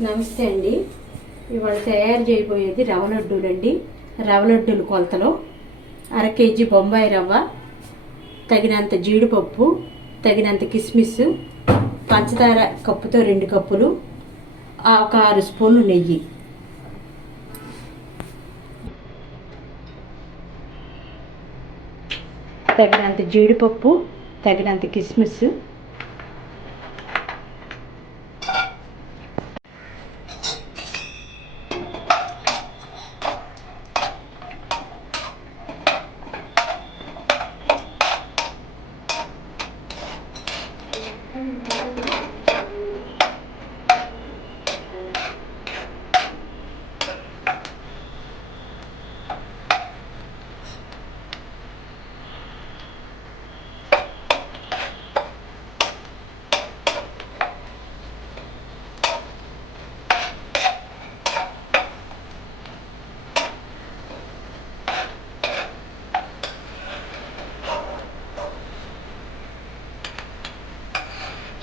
నమస్తే అండి. ఇవాళ తయారు చేయబోయేది రవ లడ్డూలు అండి. రవ్వ లడ్డూలు కొలతలో. అర కేజీ బొంబాయి రవ్వ తగినంత జీడిపప్పు తగినంత కిస్మిస్ పంచదార కప్పుతో రెండు కప్పులు ఆ ఒక ఆరు స్పూన్లు నెయ్యి. తగినంత జీడిపప్పు తగినంత కిస్మిస్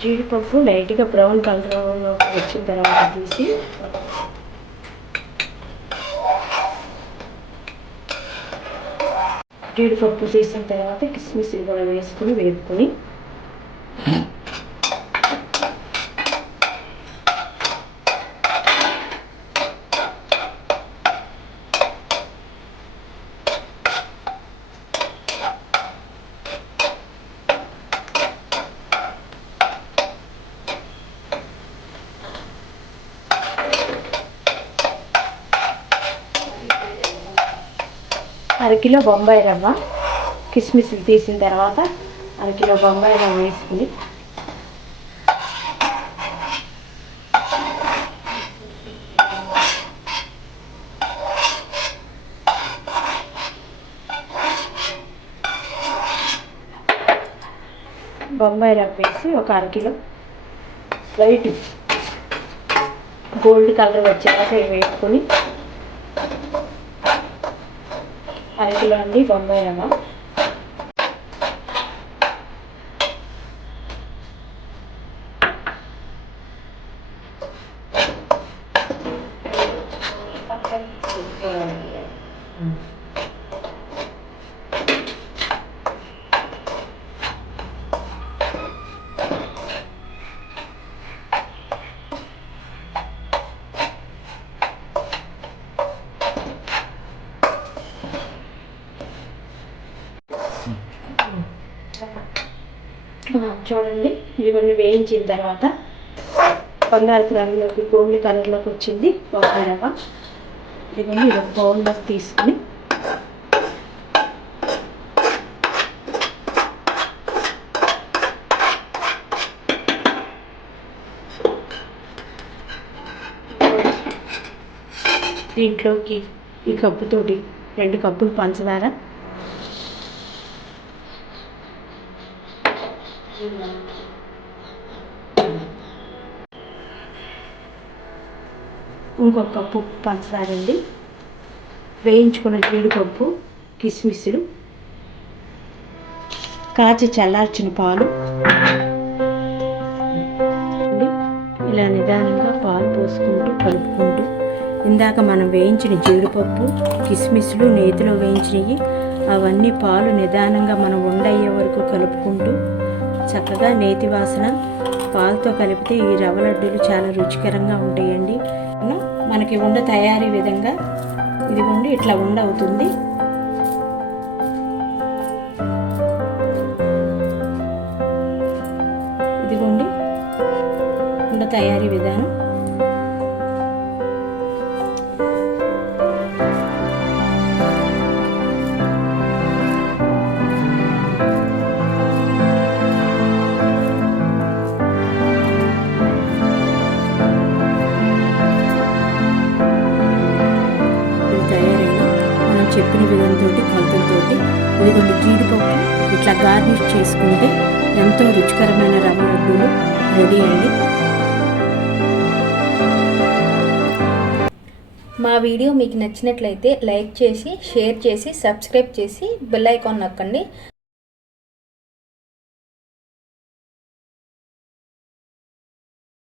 జీడిపప్పు లైట్గా బ్రౌన్ కలర్ వచ్చిన తర్వాత తీసి జీడిపప్పు తీసిన తర్వాత కిస్మిస్ కూడా వేసుకుని వేపుకొని అరకిలో బొంబాయి రవ్వ కిస్మిస్లు తీసిన తర్వాత అరకిలో బొంబాయి రవ్వ వేసుకుని బొంబాయి రవ్వ వేసి ఒక అరకిలో వైట్ గోల్డ్ కలర్ వచ్చేలాగా వేసుకొని అరకిలో అండి బొంబాయి రవ్వ. చూడండి. ఇవన్నీ వేయించిన తర్వాత బంగారు రంగులోకి గోల్డ్ కలర్లోకి వచ్చింది బొంబాయి రవ్వ ఇవన్నీ ఇది బౌల్లోకి తీసుకుని దీంట్లోకి ఈ కప్పుతోటి రెండు కప్పులు పంచదార ఇంకొక కప్పు పంచదార అండి వేయించుకున్న జీడిపప్పు కిస్మిస్లు కాచి చల్లార్చిన పాలు. ఇలా నిదానంగా పాలు పోసుకుంటూ కలుపుకుంటూ ఇందాక మనం వేయించిన జీడిపప్పు కిస్మిస్లు నేతిలో వేయించినవి అవన్నీ పాలు నిదానంగా మనం ఉండయ్యే వరకు కలుపుకుంటూ చక్కగా నేతి వాసన పాలతో కలిపితే ఈ రవ్వ లడ్డూలు చాలా రుచికరంగా ఉంటాయండి. మనకి ఉండ తయారీ విధంగా ఇదిగోండి ఇట్లా ఉండ అవుతుంది. ఇదిగోండి ఉండ తయారీ విధానం. చెప్పిన విధంతో కొలతలతో ఇదిగోండి జీడిపప్పు ఇట్లా గార్నిష్ చేసుకుంటే ఎంతో రుచికరమైన రవ్వ లడ్డూలు రెడీ అండి. మా వీడియో మీకు నచ్చినట్లయితే లైక్ చేసి షేర్ చేసి సబ్స్క్రైబ్ చేసి బెల్ ఐకాన్ నొక్కండి.